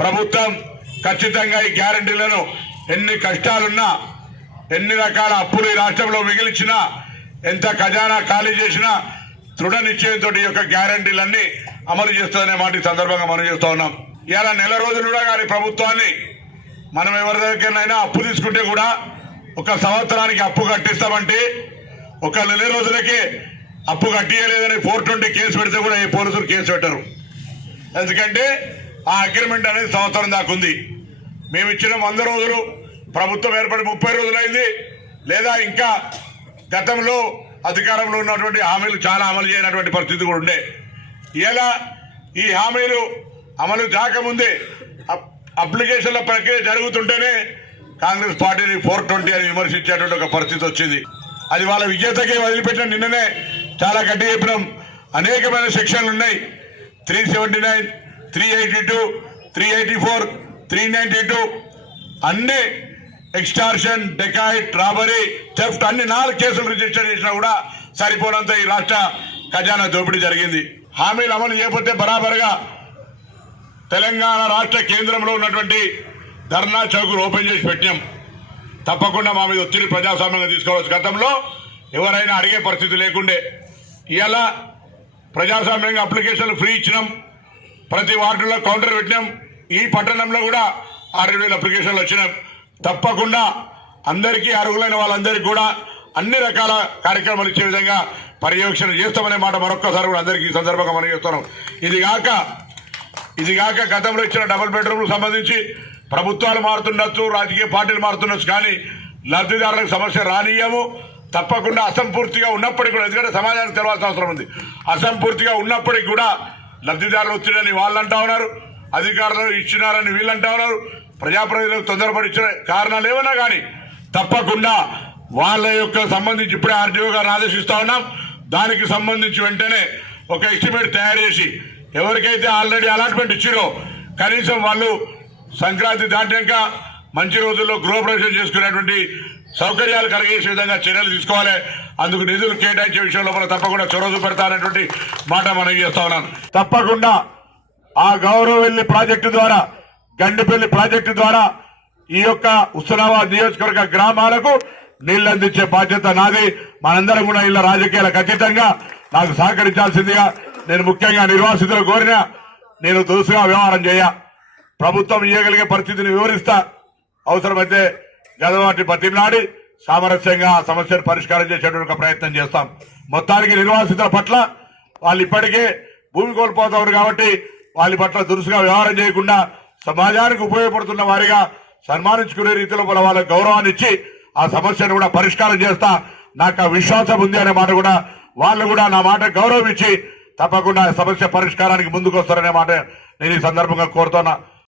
ప్రభుత్వం ఖచ్చితంగా ఈ గ్యారంటీలను ఎన్ని కష్టాలున్నా ఎన్ని రకాల అప్పులు ఈ రాష్ట్రంలో మిగిల్చినా ఎంత ఖజానా ఖాళీ చేసినా దృఢ నిశ్చయంతో ఈ యొక్క గ్యారంటీలన్నీ అమలు చేస్తుందనే మాట సందర్భంగా మనం చేస్తూ ఉన్నాం. ఇలా నెల రోజులు కూడా కానీ ప్రభుత్వాన్ని మనం ఎవరి దగ్గరైనా అప్పు తీసుకుంటే కూడా ఒక సంవత్సరానికి అప్పు కట్టిస్తామంటే ఒక నెల రోజులకే అప్పు కట్టియలేదని ఫోర్ ట్వంటీ కేసు పెడితే కూడా ఈ పోలీసులు కేసు పెట్టరు. ఎందుకంటే ఆ అగ్రిమెంట్ అనేది సంవత్సరం దాకా ఉంది. మేము ఇచ్చిన వంద రోజులు ప్రభుత్వం ఏర్పడి ముప్పై రోజులైంది. లేదా ఇంకా గతంలో అధికారంలో ఉన్నటువంటి హామీలు చాలా అమలు చేయనటువంటి పరిస్థితి కూడా ఉండే. ఇలా ఈ హామీలు అమలు కాకముందే అప్- అప్లికేషన్ల ప్రక్రియ జరుగుతుంటేనే కాంగ్రెస్ పార్టీని ఫోర్ ట్వంటీ అని విమర్శించేటువంటి ఒక పరిస్థితి వచ్చింది. అది వాళ్ళ విజేతకి వదిలిపెట్టిన నిన్ననే చాలా గట్టి చెప్పినాం. అనేకమైన సెక్షన్లు ఉన్నాయి. Three seventy nine three eighty two three eighty four three ninety two అన్ని ఎక్స్టార్షన్ డెకాయిట్ రాబరీ థెఫ్ట్ అన్ని నాలుగు కేసులు రిజిస్టర్ చేసినా కూడా సరిపోనంత ఈ రాష్ట్ర ఖజానా దోపిడీ జరిగింది. హామీలు అమలు చేయకపోతే బరాబరుగా తెలంగాణ రాష్ట్ర కేంద్రంలో ఉన్నటువంటి ధర్నా చౌకులు ఓపెన్ చేసి పెట్టినాం. తప్పకుండా మా మీద ఒత్తిడి ప్రజాస్వామ్యంగా తీసుకోవచ్చు గతంలో ఎవరైనా అడిగే పరిస్థితి లేకుండే. ఇలా ప్రజాస్వామ్యంగా అప్లికేషన్లు ఫ్రీ ఇచ్చినాం. ప్రతి వార్డులో కౌంటర్ పెట్టినాం. ఈ పట్టణంలో కూడా ఆరు వేల అప్లికేషన్లు వచ్చినాం తప్పకుండా అందరికీ అర్హులైన వాళ్ళందరికీ కూడా అన్ని రకాల కార్యక్రమాలు ఇచ్చే విధంగా పర్యవేక్షణ చేస్తామనే మాట మరొక్కసారి కూడా అందరికీ ఈ సందర్భంగా మనం చేస్తున్నాం. ఇది కాక ఇది కాక గతంలో ఇచ్చిన డబుల్ బెడ్రూమ్ సంబంధించి ప్రభుత్వాలు మారుతుండొచ్చు రాజకీయ పార్టీలు మారుతుండొచ్చు కానీ లబ్ధిదారులకు సమస్య రానియము తప్పకుండా అసంపూర్తిగా ఉన్నప్పటికీ కూడా ఎందుకంటే సమాజానికి తెలవాల్సిన అవసరం ఉంది. అసంపూర్తిగా ఉన్నప్పటికీ కూడా లబ్ధిదారులు వచ్చినని వాళ్ళు అంటా ఉన్నారు అధికారులు ఇచ్చినారని వీళ్ళు అంటా ఉన్నారు. ప్రజాప్రతినిధులకు తొందరపడి ఇచ్చిన కారణాలు ఏమైనా కానీ తప్పకుండా వాళ్ళ యొక్క సంబంధించి ఇప్పుడే ఆర్టీఓ గారిని ఆదేశిస్తా ఉన్నాం. దానికి సంబంధించి వెంటనే ఒక ఎస్టిమేట్ తయారు చేసి ఎవరికైతే ఆల్రెడీ అలాట్మెంట్ ఇచ్చిరో కనీసం వాళ్ళు సంక్రాంతి దాటాక మంచి రోజుల్లో గృహప్రవేశం చేసుకునేటువంటి సౌకర్యాలు కలిగేసే విధంగా చర్యలు తీసుకోవాలి. అందుకు నిధులు కేటాయించే విషయంలో మనం తప్పకుండా చొరవ చూపెడతానటువంటి మాట మనం చేస్తా ఉన్నాను. తప్పకుండా ఆ గౌరవెల్లి ప్రాజెక్టు ద్వారా గండిపల్లి ప్రాజెక్టు ద్వారా ఈ యొక్క హుస్నాబాద్ నియోజకవర్గ గ్రామాలకు నీళ్ళు అందించే బాధ్యత నాది. మనందరం కూడా ఇళ్ళ రాజకీయాలకు అతీతంగా నాకు సహకరించాల్సిందిగా నేను ముఖ్యంగా నిర్వాసితులు కోరిన నేను దురుసుగా వ్యవహారం చేయ. ప్రభుత్వం ఇవ్వగలిగే పరిస్థితిని వివరిస్తా. అవసరమైతే జగన్మోహన్ బతిమలాడి సామరస్యంగా ఆ సమస్యను పరిష్కారం చేసేటువంటి ప్రయత్నం చేస్తాం. మొత్తానికి నిర్వాసితుల పట్ల వాళ్ళు ఇప్పటికే భూమి కోల్పోతారు కాబట్టి వాళ్ళ పట్ల దురుసుగా వ్యవహారం చేయకుండా సమాజానికి ఉపయోగపడుతున్న వారిగా సన్మానించుకునే రీతిలో మన వాళ్ళకి గౌరవాన్ని ఇచ్చి ఆ సమస్యను కూడా పరిష్కారం చేస్తా నాకు ఆ విశ్వాసం ఉంది అనే మాట కూడా వాళ్ళు కూడా నా మాట గౌరవం ఇచ్చి తప్పకుండా సమస్య పరిష్కారానికి ముందుకు వస్తారనే మాట నేను ఈ సందర్భంగా కోరుతున్నా.